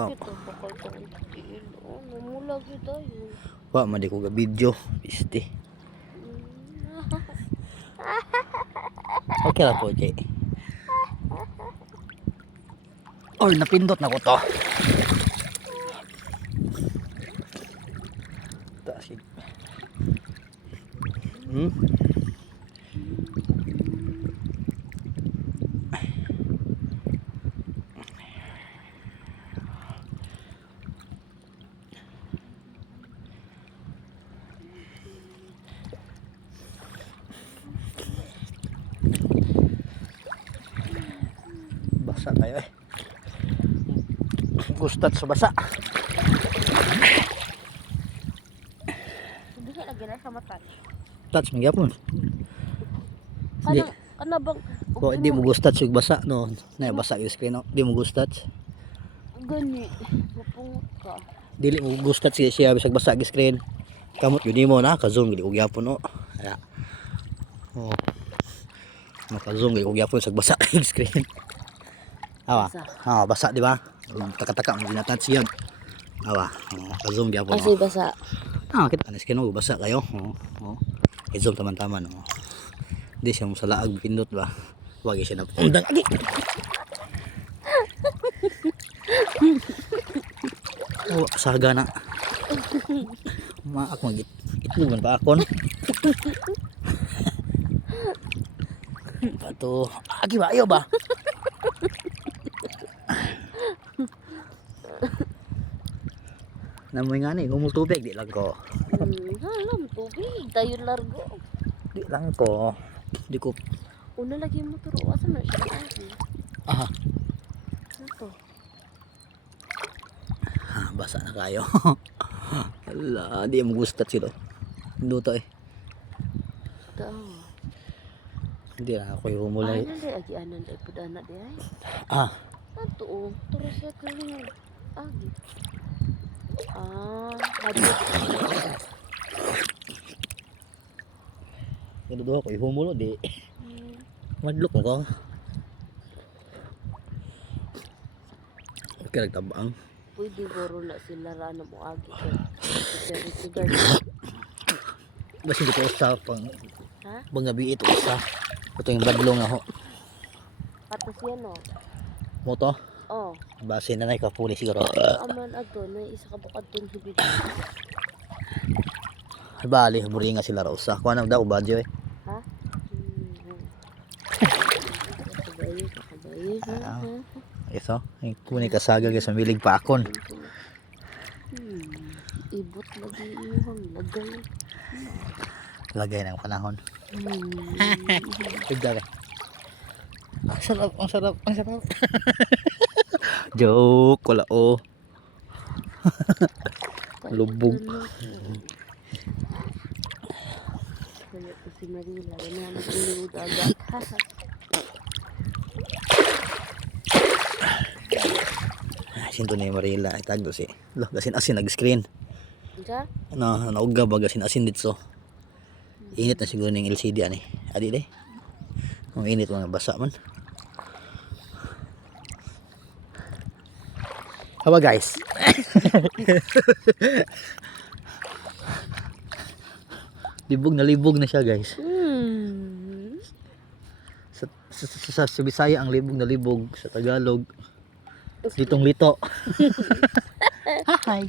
Pa, Ito bakal tong tiil. Oh, namula gyud ayo. pa madi ko ga video. Piste. Okay lang po, Jay. Oh, napindot na ko to. Taas. Basa kayo eh. Gustat sa basa. Hindi ka lagi na sa mata. Touch magyapon. Di, Kana bang ko di mo gustat sa basa no. Na basa yung screen no. Di mo gustat. gani mapungot ka. Dili mo gustat siya bisag basa yung screen. Kamot yun mo na ka-zoom gid og yapon no. Kaya. Oh. Maka-zoom gid og yapon sa basa yung screen. Awa. Ah, basa di ba? Taka-taka mo ginatouch yan. Awa. Ka-zoom gyapon. Asay basa. Ah, kita na skin mo basa kayo. Oh. I-zoom taman-taman no. Di siya mo sa laag pindot ba. Wag siya na undang agi. Oh, saga na. Maak magit. Itlugan pa akon. Pato, agi ba ayo ba? Namoy nga ni, humul tubig di lang ko. Halam tubig tayo largo. Di lang ko. Di ko. Una lagi mo turo asa na siya lagi. Aha. Ano to? Ha, basa na kayo. Hala, di mo gustat sila. Luto eh. Daw. Hindi na ako yung humulay. Ano di agi anan ay pudana di ay. Ah, Ato oh, turo siya kaling agi. Hadi. yung doon ako yung humulo di. Madlok mo ko. Okay, nagtabang. Pwede goro na sila rana mo agi kay security guard. Basta dito sa pang Ha? bangabi ito sa. Ito yung badlong ako. Patos yan oh. Moto. Oh. Base na na kapuli siguro. Aman ato na isa ka bukad tong hibid. Bali, buringa sila raw sa. Kuha na daw badyo eh. Ha? Kabayo. Ah. Ito, yung kuni kasaga sa milig pa akon. Ibot lagi yung lagay. Lagay ng panahon. Tigda ka. Ang sarap, ang sarap, ang sarap. Joke, wala oh. Lubog. Kaya po si Marila, na nag-uulog agad. Sinto ni Marila, itagdo si. Lo, gasin asin nag-screen. Diya? Ano, nauga ba gasin asin dito. Init na siguro ng LCD ani. Adi de. Ang init mga basa man. Hawa guys. libog na siya guys. Sa Bisaya ang libog na libog, sa Tagalog litong lito. Hi.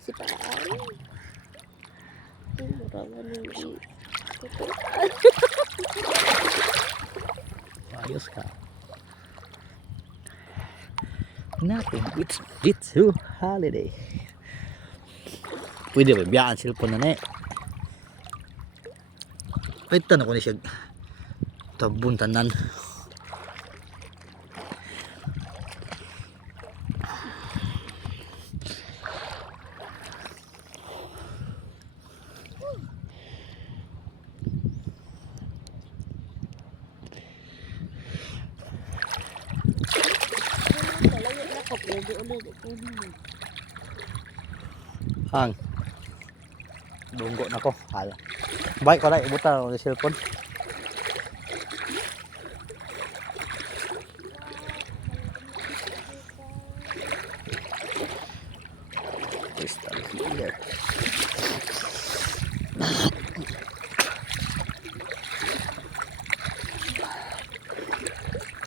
Si Paay. Marangan yung Ayos ka. Nothing beats Jitsu holiday. Pwede ba biyaan cellphone na ne? Paitan ako ni siya tabun tanan. Hang. Dunggo na ko. Hala. Bye ko na ibutan ang cellphone. Crystal clear.